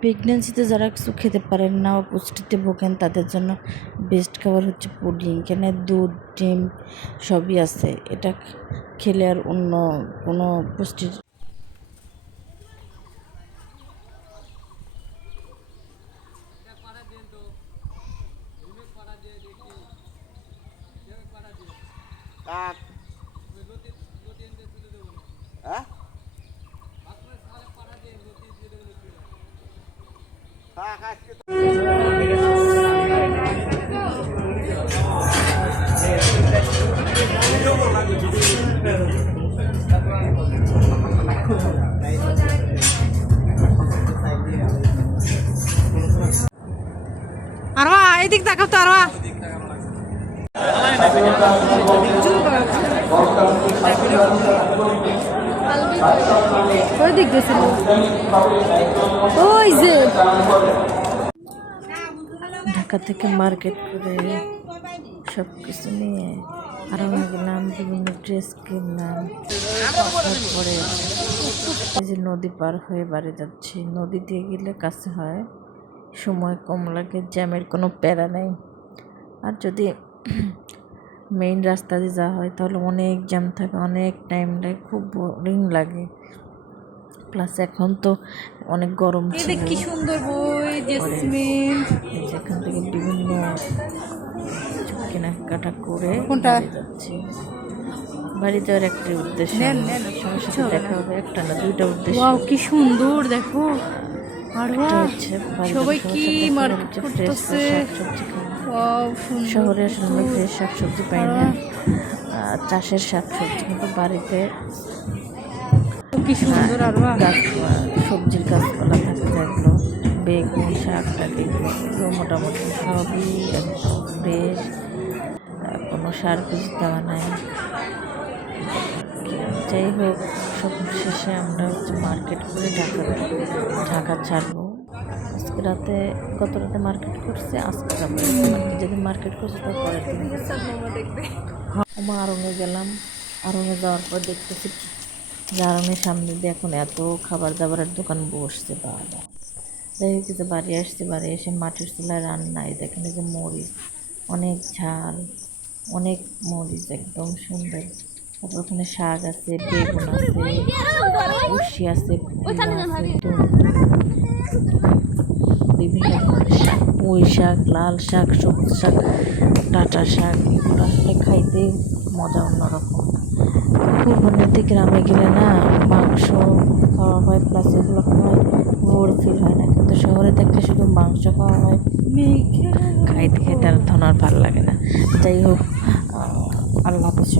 প্রেগনেন্সিতে যারা কিছু খেতে পারেন না বা পুষ্টিতে ভোগেন তাদের জন্য বেস্ট খাবার হচ্ছে পুডিং। এখানে দুধ, ডিম সবই আছে। এটা খেলে আর অন্য কোনো পুষ্টির আরবা এদিক দেখাও তো আরবা ওদিক গেছিল ওই যে ঢাকা থেকে মার্কেট করে সব কিছু নিয়ে আরও গেলাম, বিভিন্ন ড্রেস কিনলাম। তারপরে এই যে নদী পার হয়ে বাড়ি যাচ্ছি। নদী দিয়ে গেলে কাছে হয়, সময় কম লাগে, জ্যামের কোনো প্যারা নেই। আর যদি মেইন রাস্তা দিয়ে যাওয়া হয় তাহলে অনেক জ্যাম থাকে, অনেক টাইম লাগে, খুব বোরিং লাগে। প্লাস এখন তো অনেক গরম ছিল। কি সুন্দর বই জেসমিন। যেখান থেকে বিভিন্ন কেনাকাটা করে বাড়ি যাচ্ছি। বাড়ি যাওয়ার একটা উদ্দেশ্য, সবার সাথে দেখা হবে, একটা না দুইটা উদ্দেশ্য। কি সুন্দর দেখো। আর হচ্ছে সবাই কি মার্কেট করতেছে। শহরে আসলে আমরা ফ্রেশ শাকসবজি পাই না, চাষের শাকসবজি, কিন্তু বাড়িতে কি সুন্দর আর সবজির গাছপালা থাকে, যেগুলো বেগুন, শাক টাক এগুলো মোটামুটি সবই একদম ফ্রেশ, কোনো সার বীজ দেওয়া নাই। যাই হোক, সব শেষে আমরা হচ্ছে মার্কেট করে ঢাকা ছাড়বো। আজকে রাতে, গত রাতে মার্কেট করছে, আজকে যাবো। যেদিন মার্কেট করছে তার পরের দিন আড়ঙে গেলাম। আড়ঙে যাওয়ার পর দেখতেছি যে আড়ঙের সামনে দিয়ে এখন এত খাবার দাবারের দোকান বসছে। বাবা, যাই হোক যে বাড়ি আসছে, বাড়ি এসে মাটির চুলায় রান্না। এই দেখেন যে মরিচ, অনেক ঝাল, অনেক মরিচ, একদম সুন্দর। তারপর ওখানে শাক আছে, বেগুন আছে, উশি আছে, বিভিন্ন ধরনের শাক, পুঁই শাক, লাল শাক, সবুজ শাক, ডাঁটা শাক, এগুলো আসলে খাইতে মজা অন্যরকম। পূর্ববর্তী গ্রামে গেলে না মাংস খাওয়া হয়, প্লাস এগুলো খাওয়া হয়, বোর ফিল হয় না। কিন্তু শহরে থাকলে শুধু মাংস খাওয়া হয়, খাইতে খাইতে আর ধনার ভালো লাগে না। যাই হোক, আল্লাহ হাফেজ।